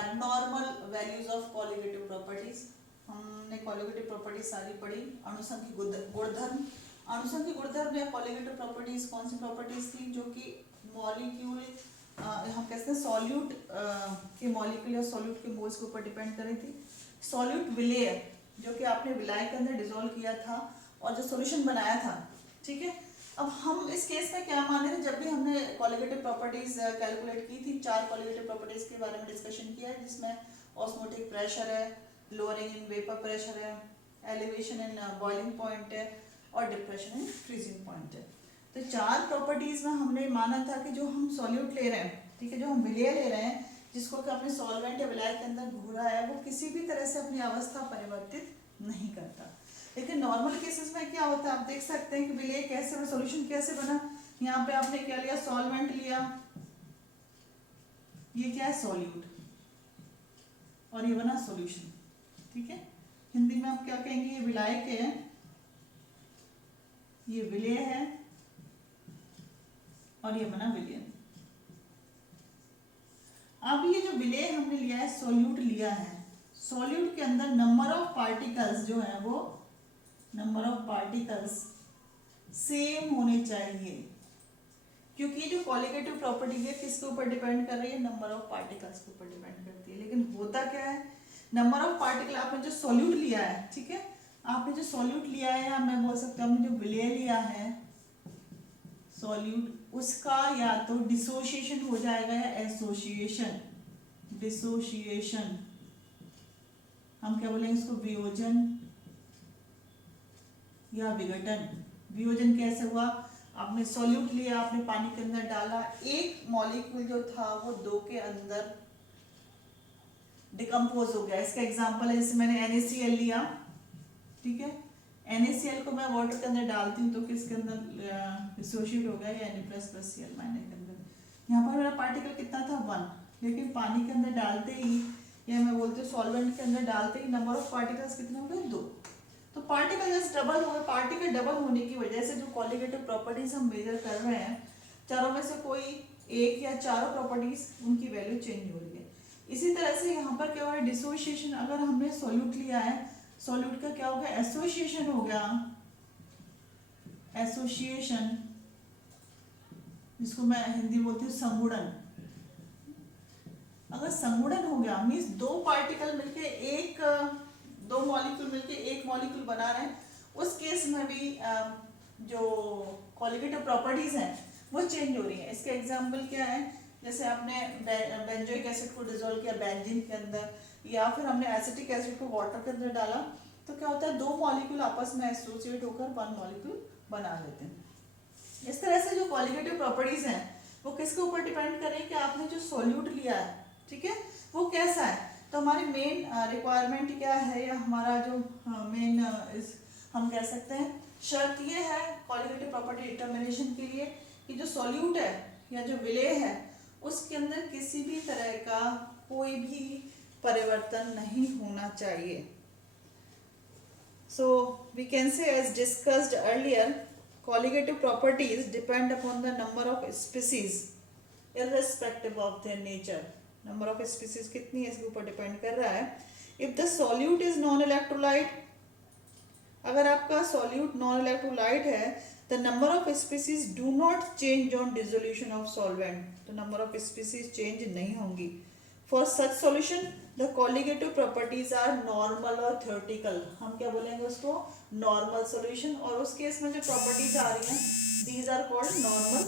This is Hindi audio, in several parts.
Abnormal values of colligative properties. हमने कोलिगेटिव प्रॉपर्टीज सारी पढ़ी। अणुसंख्यिक गुणधर्म, अणुसंख्यिक गुणधर्म या कोलिगेटिव प्रॉपर्टीज कौन सी प्रॉपर्टीज थी? जो कि मॉलिक्यूल हम कहते हैं सॉल्यूट के मॉलिक्यूल या सॉल्यूट के मोल्स के ऊपर डिपेंड कर रही थी। सॉल्यूट विलेय, जो कि आपने विलाय के अंदर डिसॉल्व किया था और जो सॉल्यूशन बनाया था, ठीक है। अब हम इस केस में क्या मान रहे थे, जब भी हमने कोलिगेटिव प्रॉपर्टीज कैलकुलेट की थी, 4 कोलिगेटिव प्रॉपर्टीज के बारे में डिस्कशन किया है, जिसमें ऑस्मोटिक प्रेशर है, लोअरिंग इन वेपर प्रेशर है, एलिवेशन इन बॉइलिंग पॉइंट है और डिप्रेशन इन फ्रीजिंग पॉइंट है। तो 4 प्रॉपर्टीज में हमने माना था कि जो हम सॉल्यूट ले रहे हैं, ठीक है, जो हम विलेय ले रहे हैं, जिसको कि अपने सॉल्वेंट या विलायक के अंदर घोरा है, वो किसी भी तरह से अपनी अवस्था परिवर्तित नहीं करता। लेकिन नॉर्मल केसेस में क्या होता है, आप देख सकते हैं कि विलेय कैसे, सॉल्यूशन कैसे बना। यहाँ पे आपने क्या लिया, सॉल्वेंट लिया, ये क्या है सॉल्यूट, और ये बना सॉल्यूशन, ठीक है। हिंदी में आप क्या कहेंगे, ये विलायक है, ये विलेय है और ये बना विलयन। अब ये जो विलेय हमने लिया है, सॉल्यूट लिया है, सॉल्यूट के अंदर नंबर ऑफ पार्टिकल्स जो है वो नंबर ऑफ पार्टिकल्स सेम होने चाहिए, क्योंकि जो कोलिगेटिव प्रॉपर्टी है किसके ऊपर डिपेंड कर रही है, नंबर ऑफ पार्टिकल्स के ऊपर डिपेंड करती है। लेकिन होता क्या है, नंबर ऑफ पार्टिकल, आपने जो सॉल्यूट लिया है, ठीक है, आपने जो सॉल्यूट लिया है, या मैं बोल सकता हूँ आपने जो विलेय लिया है सॉल्यूट, उसका या तो डिसोसिएशन हो जाएगा या एसोसिएशन। डिसोसिएशन हम क्या बोलेंगे इसको, वियोजन या विघटन। वियोजन कैसे हुआ, आपने सॉल्यूट लिया, आपने पानी के अंदर डाला, एक मॉलिक्यूल जो था वो 2 के अंदर डिकम्पोज हो गया। इसका एग्जांपल है, जैसे मैंने NaCl लिया, ठीक है, NaCl को मैं वाटर के अंदर डालती हूँ तो किसके अंदर डिसोशिएट हो गया, या Na++Cl- के अंदर। यहाँ पर मेरा पार्टिकल कितना था 1, लेकिन पानी के अंदर डालते ही, या मैं बोलती हूँ सॉल्वेंट के अंदर डालते ही नंबर ऑफ पार्टिकल्स कितने हो गए, 2। तो पार्टिकल जस्ट डबल हो गए। पार्टिकल डबल होने की वजह से जो कोलिगेटिव प्रॉपर्टीज हम मेजर कर रहे हैं, चारों में से कोई एक या चारों प्रॉपर्टीज उनकी वैल्यू चेंज हो रही है। इसी तरह से यहाँ पर क्या हो रहा है, डिसोसिएशन। अगर हमने सॉल्यूट लिया है, सॉल्यूट का क्या हो गया, एसोसिएशन हो गया, एसोसिएशन, जिसको मैं हिंदी बोलती हूँ संगुणन। अगर संगुणन हो गया मीन्स 2 पार्टिकल मिलके एक, 2 मॉलिक्यूल मिलके एक मॉलिक्यूल बना रहे हैं, उस केस में भी जो कोलिगेटिव प्रॉपर्टीज हैं वो चेंज हो रही है। इसके एग्जांपल क्या है, जैसे आपने बेंजोइक एसिड को डिसॉल्व किया बेंजीन के अंदर, या फिर हमने एसिटिक एसिड को वाटर के अंदर डाला, तो क्या होता है, 2 मॉलिक्यूल आपस में एसोसिएट होकर 1 मॉलिक्यूल बना लेते हैं। इस तरह से जो कोलिगेटिव प्रॉपर्टीज हैं वो किसके ऊपर डिपेंड कर रही है कि आपने जो सॉल्यूट लिया है, ठीक है, वो कैसा है। तो हमारी मेन रिक्वायरमेंट क्या है, या हमारा जो मेन हम कह सकते हैं शर्त ये है कोलिगेटिव प्रॉपर्टी डिटर्मिनेशन के लिए, कि जो सॉल्यूट है या जो विलेय है उसके अंदर किसी भी तरह का कोई भी परिवर्तन नहीं होना चाहिए। So we can say, as discussed earlier, colligative properties depend upon the number of species irrespective of their nature. Number of species कितनी है इसके ऊपर डिपेंड कर रहा है। If the solute is non-electrolyte, अगर आपका solute non-electrolyte है, the number of species do not change on dissolution of solvent. तो number of species change नहीं होंगी। For such solution, the colligative properties are normal और theoretical. हम क्या बोलेंगे उसको, normal solution। और उस केस में जो प्रॉपर्टीज आ रही हैं, these are called normal।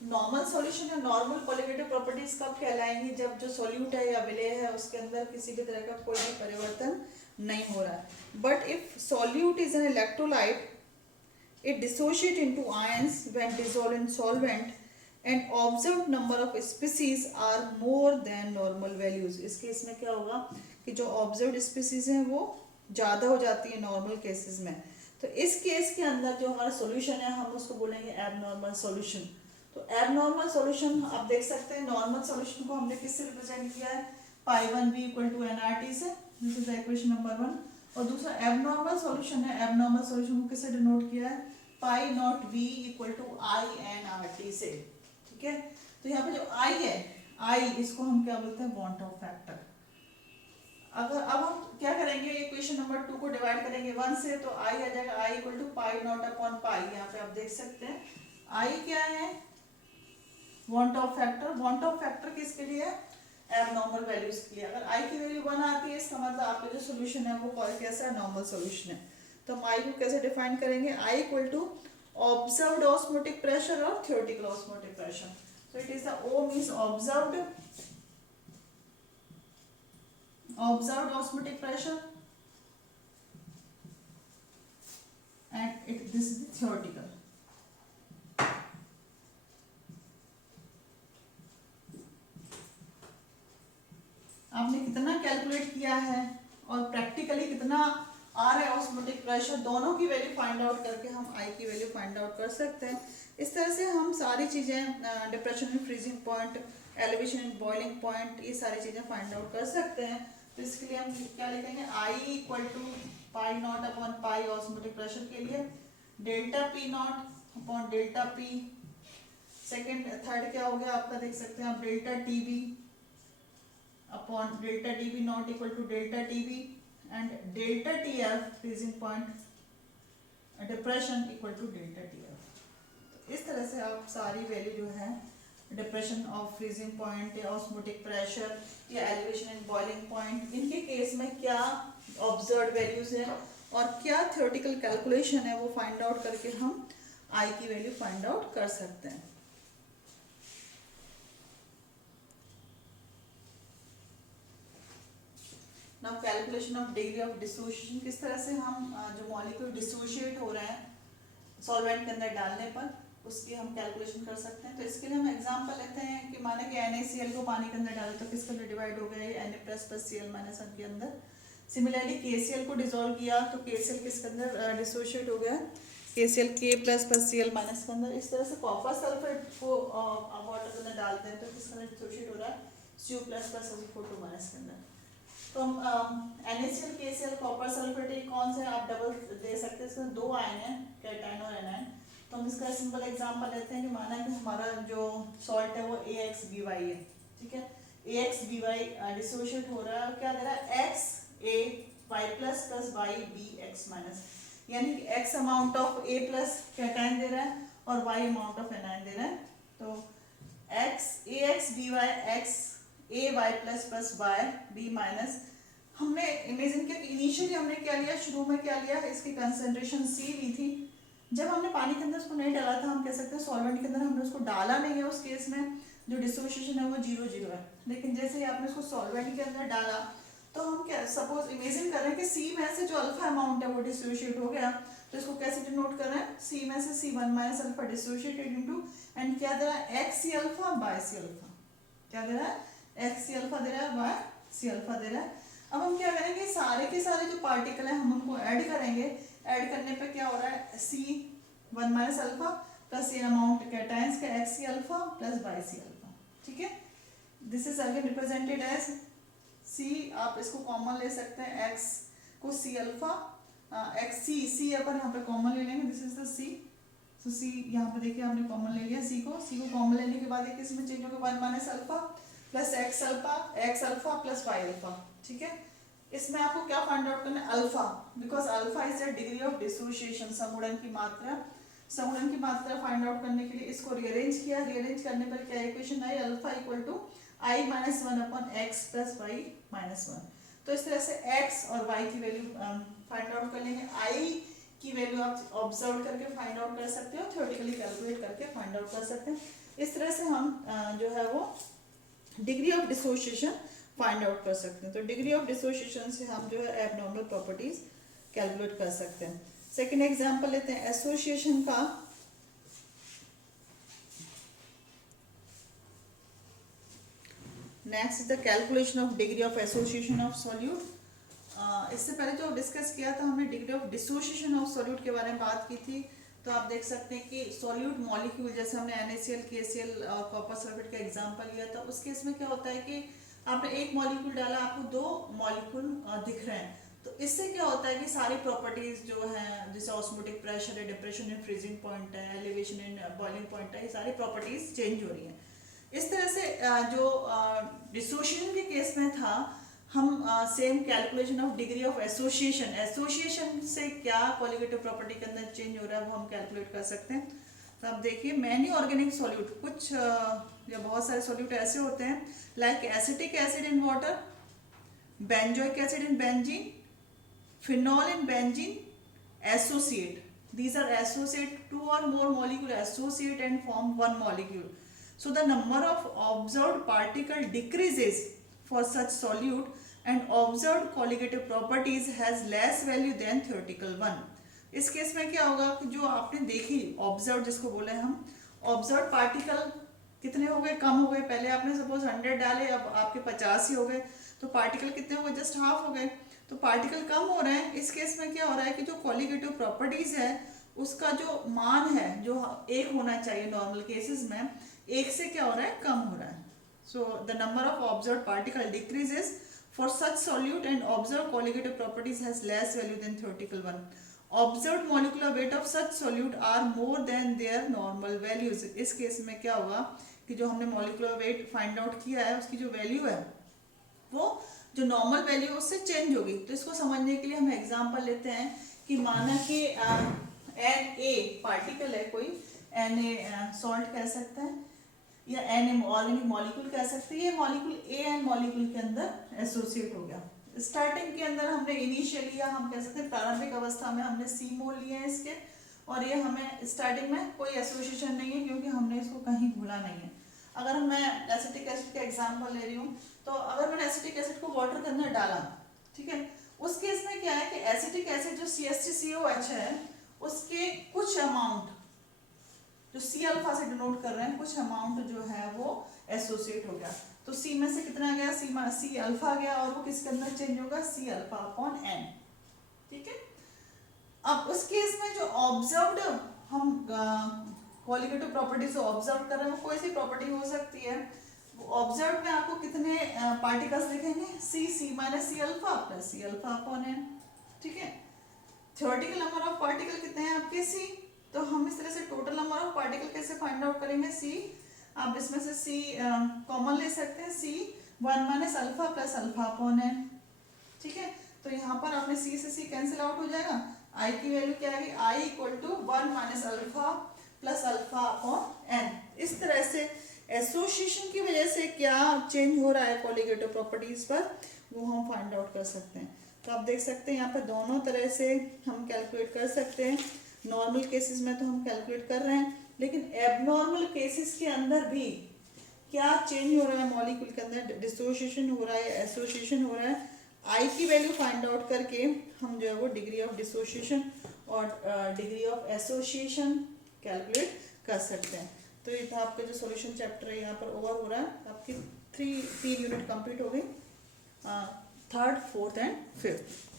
Normal solution या नॉर्मल कोलिगेटिव प्रॉपर्टीज कब कहलाएंगी, जब जो सॉल्यूट है या विलेय है उसके अंदर किसी भी तरह का कोई भी परिवर्तन नहीं हो रहा है। But if solute is an electrolyte, it dissociate into ions when dissolved in solvent, and observed number of species are more than normal values. इस केस में क्या होगा कि जो observed species हैं वो ज़्यादा हो जाती है नॉर्मल केसेस में। तो इस केस के अंदर जो हमारा सॉल्यूशन है हम उसको बोलेंगे एबनॉर्मल सॉल्यूशन। तो एबनॉर्मल सॉल्यूशन आप देख सकते हैं, नॉर्मल सॉल्यूशन को हमने किससे रिप्रेजेंट किया है, pi 1 b equal to nRT से। This is equation number 1। और दूसरा एबनॉर्मल सॉल्यूशन है। एबनॉर्मल सॉल्यूशन को किससे डिनोट किया है? Pi not V equal to I N R T से। ठीक है, तो यहाँ पे जो आई है, आई इसको हम क्या बोलते हैं? Want Hoff factor. अगर अब हम क्या करेंगे, इक्वेशन नंबर 2 को डिवाइड करेंगे 1 से, तो आई आ जाएगा I equal to pi not upon pi. यहाँ पे आप देख सकते हैं आई क्या है? Van't Hoff factor. Van't Hoff factor किसके लिए? एबनॉर्मल वैल्यूज के लिए। अगर आई की वैल्यू 1 आती है, इसका मतलब आपका जो सोल्यूशन है वो कैसा है? नॉर्मल सोल्यूशन है। तो हम आई को कैसे डिफाइन करेंगे? I equal to observed osmotic pressure और theoretical osmotic pressure. So it is the O means observed osmotic pressure and this is the theoretical. आपने कितना कैलकुलेट किया है और प्रैक्टिकली कितना आ रहा है ऑस्मोटिक प्रेशर, दोनों की वैल्यू फाइंड आउट करके हम आई की वैल्यू फाइंड आउट कर सकते हैं। इस तरह से हम सारी चीज़ें, depression in freezing point, elevation in boiling point, ये सारी चीज़ें फाइंड आउट कर सकते हैं। तो इसके लिए हम क्या लिखेंगे? I equal to pi not upon pi osmotic pressure के लिए, delta P not upon delta P. Second third क्या हो गया आपका? देख सकते हैं आप, delta T B upon delta T B not equal to delta T B and delta T F freezing point depression equal to delta T F. तो इस तरह से आप सारी वैल्यू जो है डिप्रेशन ऑफ फ्रीजिंग पॉइंट या ऑस्मोटिक प्रेशर या एलिवेशन इन बॉइलिंग पॉइंट, इनके केस में क्या ऑब्जर्व्ड वैल्यूज है और क्या थ्योरेटिकल कैलकुलेशन है, वो फाइंड आउट करके हम आई की वैल्यू फाइंड आउट कर सकते हैं। Now calculation of degree of dissociation, किस तरह से हम जो मॉलिक्यूल डिसोशिएट हो रहे हैं सॉल्वेंट के अंदर डालने पर, उसकी हम कैलकुलेशन कर सकते हैं। तो इसके लिए हम एग्जांपल लेते हैं कि माने कि NaCl को पानी के अंदर डाले तो किसके अंदर डिवाइड हो गया? ये Na++Cl- के अंदर। सिमिलरली KCl को डिसॉल्व किया तो KCl किसके अंदर डिसोशिएट हो गया? KCl K++Cl- के अंदर। इस तरह से कॉपर सल्फेट को वाटर के अंदर डालते हैं तो किसके अंदर डिसोशिएट हो रहा है? Cu++Cu2- के अंदर। तो हम NaCl KCl कॉपर सल्फेट कौन से आप डबल दे सकते हैं? इसमें दो आयन है, कैटायन और एनायन। तो हम इसका सिंपल एग्जांपल लेते हैं कि माना कि हमारा जो सॉल्ट है वो AXBY है। ठीक है, AXBY डिसोशिएट हो रहा है और क्या दे रहा है? XAY+ + YBX-, यानी कि X amount of A plus cation दे रहा है और Y अमाउंट ऑफ एनायन दे रहा है। तो AXBY XAY+ + YB-, हमने इमेजिन किया कि इनिशियली हमने क्या लिया, शुरू में क्या लिया, इसकी कंसंट्रेशन C ली थी। जब हमने पानी के अंदर उसको नहीं डाला था, हम कह सकते हैं सॉल्वेंट के अंदर हमने उसको डाला नहीं है, उस केस में जो डिसोसिएशन है वो 0 है। लेकिन जैसे ही आपने उसको सॉल्वेंट के अंदर डाला तो हम क्या सपोज इमेजिन कर रहे हैं कि C में से जो अल्फा अमाउंट है वो डिसोशिएट हो गया। तो इसको कैसे डिनोट कर रहे हैं? C में से C1- alpha dissociated into, and क्या दे रहा है? XC-α/C-α। क्या दे रहा है? XC-α दे रहा है, YC-α दे रहा है। अब हम क्या करेंगे? सारे के सारे जो पार्टिकल हैं हम उनको ऐड करेंगे। ऐड करने पे क्या हो रहा है? C1- प्लस ये अमाउंट कैटायंस का XC-α प्लस YC-α। ठीक है, this is again represented as C। आप इसको कॉमन ले सकते हैं, X को C-α, C अपन यहाँ पे कॉमन ले लेंगे, दिस इज द C। तो C यहाँ पे देखिए आपने कॉमन ले लिया C को कॉमन लेने के बाद किस में चेंज होगा? 1- प्लस X-α प्लस Y-α। ठीक है, इसमें आपको क्या फाइंड आउट करना है? Alpha, because alpha is the degree of dissociation, समुड़न की मात्रा। समुड़न की मात्रा फाइंड आउट करने के लिए इसको रीअरेंज किया। रीअरेंज करने पर क्या इक्वेशन आई? Alpha equal to I-1/X plus Y-1। तो इस तरह से X और Y की वैल्यू फाइंड आउट कर लेंगे। I की वैल्यू आप ऑब्जर्व करके फाइंड आउट कर सकते हो, थ्योरेटिकली कैलकुलेट करके फाइंड आउट कर सकते हैं। इस तरह से हम जो है वो degree of dissociation find out कर सकते हैं। तो डिग्री ऑफ डिसोसिएशन से हम जो है एबनॉर्मल प्रॉपर्टीज कैलकुलेट कर सकते हैं। सेकंड एग्जांपल लेते हैं एसोसिएशन का। Next is the calculation of degree of association of solute. इससे पहले जो डिस्कस किया था हमने degree of dissociation of solute के बारे में बात की थी। तो आप देख सकते हैं कि सॉल्यूट मॉलिक्यूल, जैसे हमने NaCl KCl कॉपर सल्फेट का एग्जांपल लिया था, उस केस में क्या होता है कि आपने एक मॉलिक्यूल डाला, आपको दो मॉलिक्यूल दिख रहे हैं। तो इससे क्या होता है कि सारी प्रॉपर्टीज जो हैं, जैसे ऑस्मोटिक प्रेशर है, डिप्रेशन इन फ्रीजिंग पॉइंट है, एलिवेशन इन बॉइलिंग पॉइंट है, ये सारी प्रॉपर्टीज चेंज हो रही हैं। इस तरह से जो डिसोसिएशन के केस में था, हम same calculation of degree of association से क्या कॉलिगेटिव प्रॉपर्टी के अंदर चेंज हो रहा है वो हम कैलकुलेट कर सकते हैं। तो अब देखिए, मैनी ऑर्गेनिक सॉल्यूट, कुछ या बहुत सारे सॉल्यूट ऐसे होते हैं like acetic acid in water, benzoic acid in benzene, phenol in benzene, associate. These are associate, two or more molecule associate and form one molecule. So the number of observed particle decreases for such solute and observed colligative properties has less value than theoretical one. इस केस में क्या होगा कि जो आपने देखी ऑब्जर्व, जिसको बोले हम ऑब्जर्व पार्टिकल कितने हो गए, कम हो गए। पहले आपने सपोज 100 डाले, अब आपके 50 ही हो गए, तो पार्टिकल कितने हो गए, जस्ट हाफ हो गए, तो पार्टिकल कम हो रहे हैं। इस केस में क्या हो रहा है कि जो कॉलिगेटिव प्रॉपर्टीज है उसका जो मान है, जो 1 होना चाहिए नॉर्मल केसेस में, 1 से क्या हो रहा है, कम हो रहा है। So the number of observe particle decreases for such solute and observe colligative properties has less value than theoretical one. Observed molecular weight of such solute are more than their normal values. इस केस में क्या होगा कि जो हमने मॉलिक्यूलर वेट फाइंड आउट किया है उसकी जो वैल्यू है वो जो नॉर्मल वैल्यू है उससे चेंज होगी। तो इसको समझने के लिए हम एग्जांपल लेते हैं कि माना कि Na पार्टिकल है, कोई Na सॉल्ट कह सकते हैं या Na ऑर्गेनिक मॉलिक्यूल कह सकते हैं। ये मॉलिक्यूल A एन मॉलिक्यूल के अंदर एसोसिएट हो गया। स्टार्टिंग के अंदर हमने इनिशियली, या हम कह सकते हैं प्रारंभिक अवस्था में, हमने C मोल लिए हैं इसके, और ये हमें स्टार्टिंग में कोई एसोसिएशन नहीं है क्योंकि हमने इसको कहीं घोला नहीं है। अगर मैं एसिटिक एसिड का एग्जांपल ले रही हूँ, तो अगर मैंने एसिटिक एसिड को वाटर के अंदर डाला, ठीक है, उस केस में क्या है कि एसिटिक एसिड जो CH3COH है उसके कुछ अमाउंट जो C अल्फा से डिनोट कर रहे हैं, कुछ अमाउंट जो है वो एसोसिएट हो गया। तो C में से कितना गया, C अल्फा गया, और वो किसके अंदर चेंज होगा, C अल्फा अपॉन N, ठीक है। अब उस केस में जो ऑब्जर्व्ड हम कॉलिगेटिव प्रॉपर्टीज ऑब्जर्व कर रहे हैं, कोई सी प्रॉपर्टी हो सकती है। ऑब्जर्व में आपको कितने पार्टिकल्स दिखेंगे, C minus C alpha plus C alpha upon N, ठीक है। थ्योरेटिकल नंबर ऑफ पार्टिकल कितने हैं आपके C, तो हम इस तरह से टोटल नंबर ऑफ पार्टिकल कैसे फाइंड आउट करेंगे, C, आप इसमें से C कॉमन ले सकते हैं, C 1 minus alpha plus alpha upon N, ठीक है। तो यहाँ पर आपने C से C कैंसिल आउट हो जाएगा, I की वैल्यू क्या आएगी, I equal to 1 minus alpha plus alpha upon N। इस तरह से एसोसिएशन की वजह से क्या चेंज हो रहा है कॉलिगेटिव प्रॉपर्टीज पर, वो हम फाइंड आउट कर सकते हैं। तो आप देख सकते हैं यहाँ पर दोनों तरह से हम कैलकुलेट कर सकते हैं। नॉर्मल केसेस में तो हम कैलकुलेट कर रहे हैं, लेकिन एबनॉर्मल केसेस के अंदर भी क्या चेंज हो रहा है मॉलिक्यूल के अंदर, डिसोसिएशन हो रहा है, एसोसिएशन हो रहा है, आई की वैल्यू फाइंड आउट करके हम जो है वो डिग्री ऑफ डिसोसिएशन और डिग्री ऑफ एसोसिएशन कैलकुलेट कर सकते हैं। तो ये था आपका जो सॉल्यूशन चैप्टर है, यहाँ पर ओवर हो रहा है। आपकी 3 यूनिट कंप्लीट हो गई, 3rd, 4th एंड 5th।